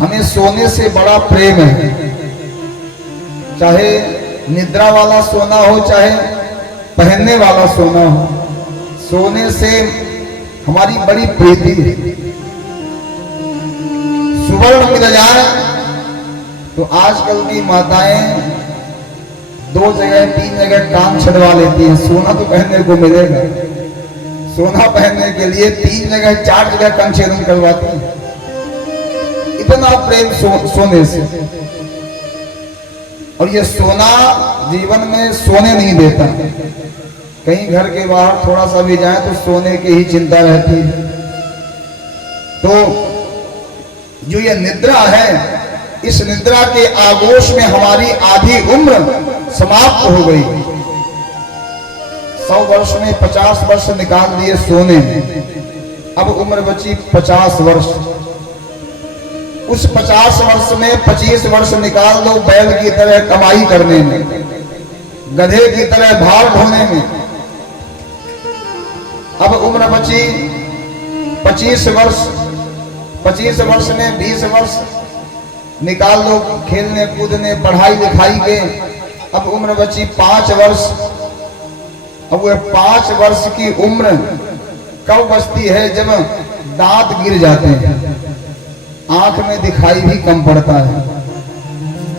हमें सोने से बड़ा प्रेम है, चाहे निद्रा वाला सोना हो चाहे पहनने वाला सोना हो, सोने से हमारी बड़ी प्रीति है। सुवर्ण मिल जाए तो आजकल की माताएं 2 जगह 3 जगह कान छड़वा लेती हैं। सोना तो पहनने को मिलेगा, सोना पहनने के लिए 3 जगह 4 जगह कान छेदन करवाती हैं। इतना प्रेम सोने से। और ये सोना जीवन में सोने नहीं देता। कहीं घर के बाहर थोड़ा सा भी जाए तो सोने की ही चिंता रहती है। तो जो ये निद्रा है, इस निद्रा के आगोश में हमारी आधी उम्र समाप्त हो गई। 100 वर्ष में 50 वर्ष निकाल दिए सोने में, अब उम्र बची 50 वर्ष। उस 50 वर्ष में 25 वर्ष निकाल दो बैल की तरह कमाई करने में, गधे की तरह भार ढोने में। अब उम्र बची 25 वर्ष। 25 वर्ष में 20 वर्ष निकाल दो खेलने कूदने पढ़ाई लिखाई के। अब उम्र बची 5 वर्ष। अब वह 5 वर्ष की उम्र कब बचती है? जब दांत गिर जाते हैं, आंख में दिखाई भी कम पड़ता है,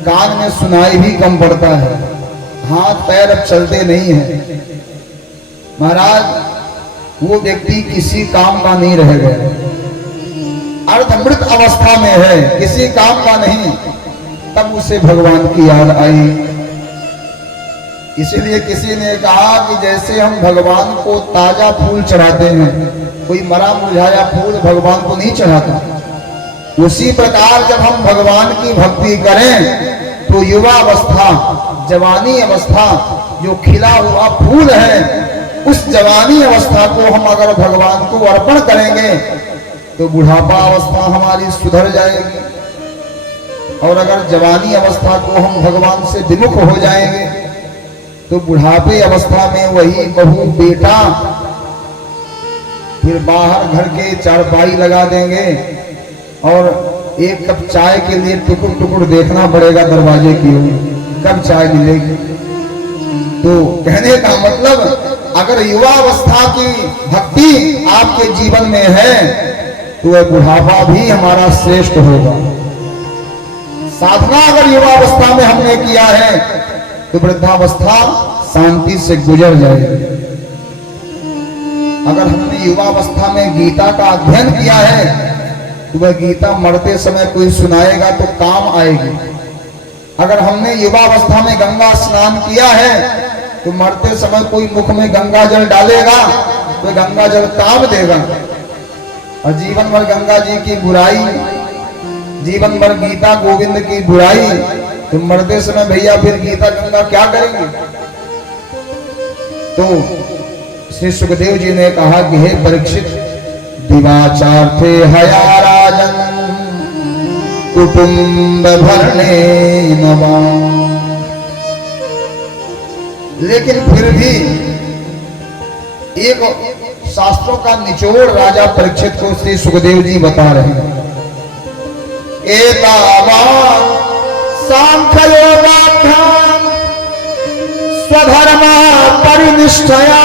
कान में सुनाई भी कम पड़ता है, हाथ पैर अब चलते नहीं है। महाराज, वो व्यक्ति किसी काम का नहीं रह गया, अर्धमृत अवस्था में है, किसी काम का नहीं। तब उसे भगवान की याद आई। इसीलिए किसी ने कहा कि जैसे हम भगवान को ताजा फूल चढ़ाते हैं, कोई मरा मुरझाया फूल भगवान को नहीं चढ़ाता, उसी प्रकार जब हम भगवान की भक्ति करें तो युवा अवस्था, जवानी अवस्था जो खिला हुआ फूल है, उस जवानी अवस्था को हम अगर भगवान को अर्पण करेंगे तो बुढ़ापा अवस्था हमारी सुधर जाएगी। और अगर जवानी अवस्था को हम भगवान से विमुख हो जाएंगे तो बुढ़ापे अवस्था में वही बहू बेटा फिर बाहर घर के चारपाई लगा देंगे और एक कप चाय के लिए टुकुर टुकुर देखना पड़ेगा दरवाजे की ओर, कब चाय मिलेगी। तो कहने का मतलब, अगर युवा अवस्था की भक्ति आपके जीवन में है तो वह बुढ़ापा भी हमारा श्रेष्ठ होगा। साधना अगर युवा अवस्था में हमने किया है तो वृद्धावस्था शांति से गुजर जाएगी। अगर हमने युवा अवस्था में गीता का अध्ययन किया है तो वह गीता मरते समय कोई सुनाएगा तो काम आएगी। अगर हमने युवा अवस्था में गंगा स्नान किया है तो मरते समय कोई मुख में गंगा जल डालेगा तो गंगा जल काम देगा। और जीवन भर गंगा जी की बुराई, जीवन भर गीता गोविंद की बुराई, तो मरते समय भैया फिर गीता गंगा क्या करेंगे? तो श्री सुखदेव जी ने कहा कि हे परीक्षित, दिवाचार थे हया राजन कुटुंब भरने नवा। लेकिन फिर भी एक शास्त्रों का निचोड़ राजा परीक्षित को श्री सुखदेव जी बता रहे हैं। सांख्य योगाभ्याम स्वधर्म परिनिष्ठया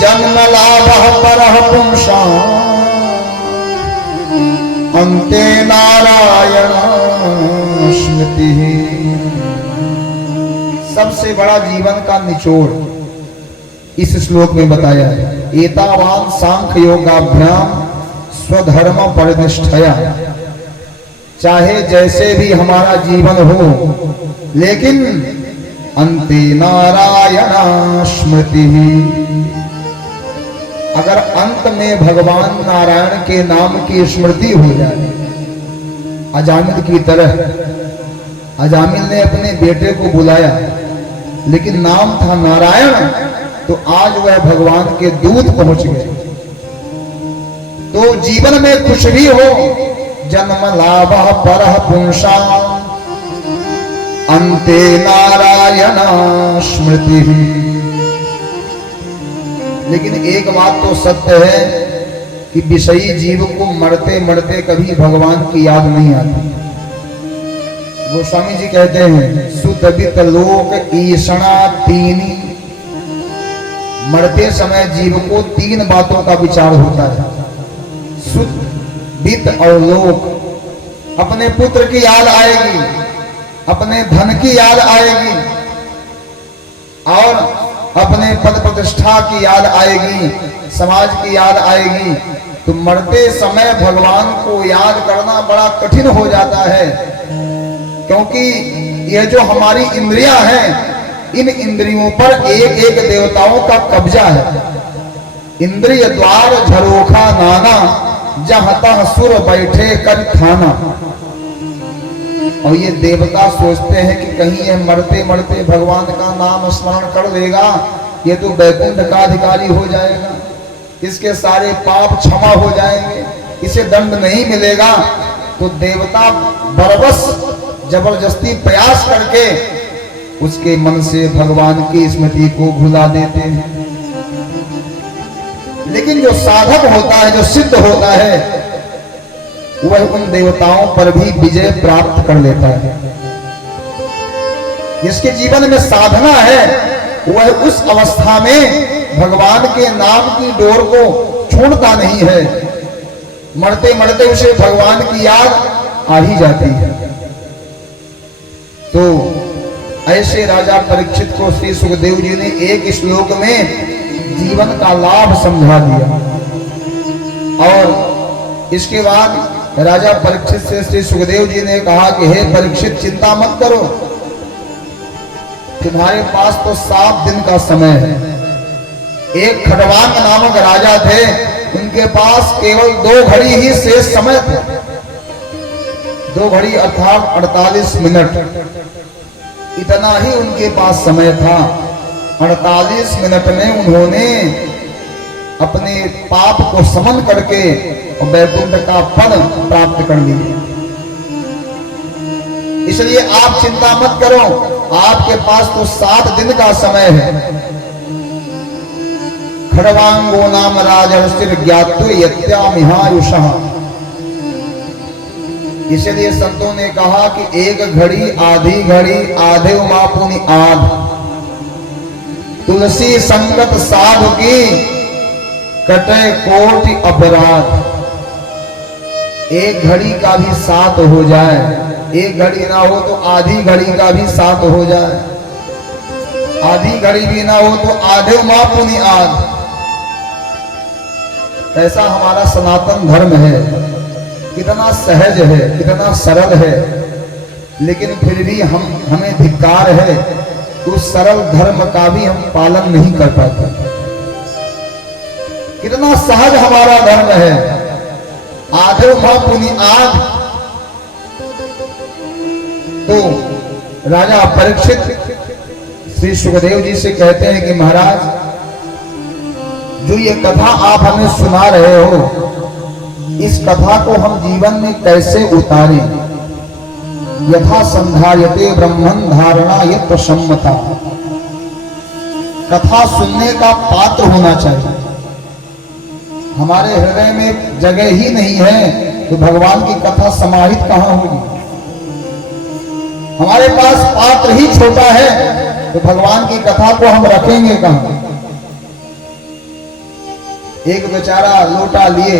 जन्म लाभ परः पुंसां अन्ते नारायण स्मृति। सबसे बड़ा जीवन का निचोड़ इस श्लोक में बताया है। एतावान सांख्य योगाभ्याम स्वधर्म परिनिष्ठया। चाहे जैसे भी हमारा जीवन हो, लेकिन अन्ते नारायण स्मृति। अगर अंत में भगवान नारायण के नाम की स्मृति हो जाए, अजामिल की तरह। अजामिल ने अपने बेटे को बुलाया लेकिन नाम था नारायण, तो आज वह भगवान के दूत पहुंच गए। तो जीवन में कुछ भी हो, जन्म लाभ परः पुंसां अन्ते नारायण स्मृति। लेकिन एक बात तो सत्य है कि विषयी जीव को मरते मरते कभी भगवान की याद नहीं आती। गोस्वामी जी कहते हैं सुतबित लोक ईषणा तीनी, मरते समय जीव को 3 बातों का विचार होता है, सुत वित्त और लोक। अपने पुत्र की याद आएगी, अपने धन की याद आएगी और अपने पद प्रतिष्ठा की याद आएगी, समाज की याद आएगी। तो मरते समय भगवान को याद करना बड़ा कठिन हो जाता है, क्योंकि ये जो हमारी इंद्रियां हैं, इन इंद्रियों पर एक एक देवताओं का कब्जा है। इंद्रिय द्वार झरोखा नाना, जहां तह सुर बैठे कर थाना। और ये देवता सोचते हैं कि कहीं ये मरते मरते भगवान का नाम स्मरण कर लेगा, ये तो वैकुंठ का अधिकारी हो जाएगा, इसके सारे पाप क्षमा हो जाएंगे, इसे दंड नहीं मिलेगा। तो देवता बरबस जबरदस्ती प्रयास करके उसके मन से भगवान की स्मृति को भुला देते हैं। लेकिन जो साधक होता है, जो सिद्ध होता है, वह उन देवताओं पर भी विजय प्राप्त कर लेता है। जिसके जीवन में साधना है, वह उस अवस्था में भगवान के नाम की डोर को छोड़ता नहीं है। मरते मरते उसे भगवान की याद आ ही जाती है। तो ऐसे राजा परीक्षित को श्री सुखदेव जी ने एक श्लोक में जीवन का लाभ समझा दिया। और इसके बाद राजा परीक्षित से श्री सुखदेव जी ने कहा कि हे परीक्षित, चिंता मत करो, तुम्हारे पास तो 7 दिन का समय है। एक खड़वांग नामक राजा थे, उनके पास केवल 2 घड़ी ही शेष समय था। 2 घड़ी अर्थात 48 मिनट, इतना ही उनके पास समय था। 48 मिनट में उन्होंने अपने पाप को समन करके और वैकुंठ का पद प्राप्त कर लिया। इसलिए आप चिंता मत करो, आपके पास तो 7 दिन का समय है। खड़वांगो नाम राजर्षि ज्ञातो यत्यामिहायुषः। इसलिए संतों ने कहा कि 1 घड़ी आधी घड़ी आधे मापुनि आध, तुलसी संगत साधु की कटे कोटि अपराध। 1 घड़ी का भी 7 हो जाए, 1 घड़ी ना हो तो आधी घड़ी का भी 7 हो जाए, आधी घड़ी भी ना हो तो आधे मापुनि आध। ऐसा हमारा सनातन धर्म है, कितना सहज है, कितना सरल है, लेकिन फिर भी हमें धिक्कार है, उस सरल धर्म का भी हम पालन नहीं कर पाते। कितना सहज हमारा धर्म है, आधे मापुनि आध। तो राजा परीक्षित श्री सुखदेव जी से कहते हैं कि महाराज, जो ये कथा आप हमें सुना रहे हो, इस कथा को हम जीवन में कैसे उतारें। यथा संधार्यते ब्रह्मन् धारणा यत्र सम्मता। कथा सुनने का पात्र होना चाहिए। हमारे हृदय में जगह ही नहीं है तो भगवान की कथा समाहित कहां होगी। हमारे पास पात्र ही छोटा है तो भगवान की कथा को हम रखेंगे कहां। एक बेचारा लोटा लिए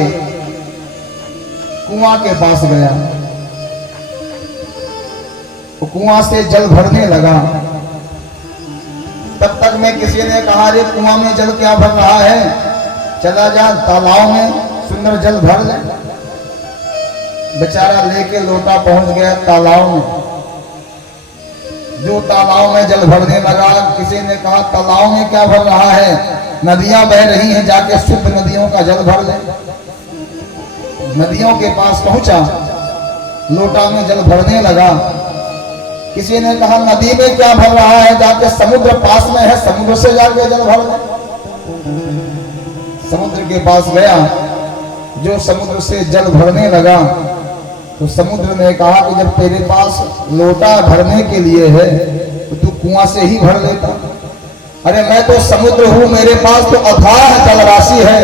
कुआं के पास गया, वो कुआं से जल भरने लगा। तब तक में किसी ने कहा, रे कुआं में जल क्या भर रहा है, चला जा तालाब में सुंदर जल भर ले। बेचारा लेके लोटा पहुंच गया तालाब में। जो तालाब में जल भरने लगा, किसी ने कहा तालाब में क्या भर रहा है, नदियां बह रही हैं, जाके शुद्ध नदियों का जल भर ले। नदियों के पास पहुंचा, लोटा में जल भरने लगा। किसी ने कहा नदी में क्या भर रहा है, जाके समुद्र पास में है, समुद्र से जाके जल भर ले। समुद्र के पास गया, जो समुद्र से जल भरने लगा तो समुद्र ने कहा कि जब तेरे पास लोटा भरने के लिए है तो तू कुआं से ही भर लेता। अरे मैं तो समुद्र हूं, मेरे पास तो अथाह जल राशि है।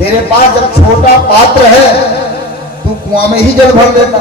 तेरे पास जब छोटा पात्र है तू कुआं में ही जल भर देता।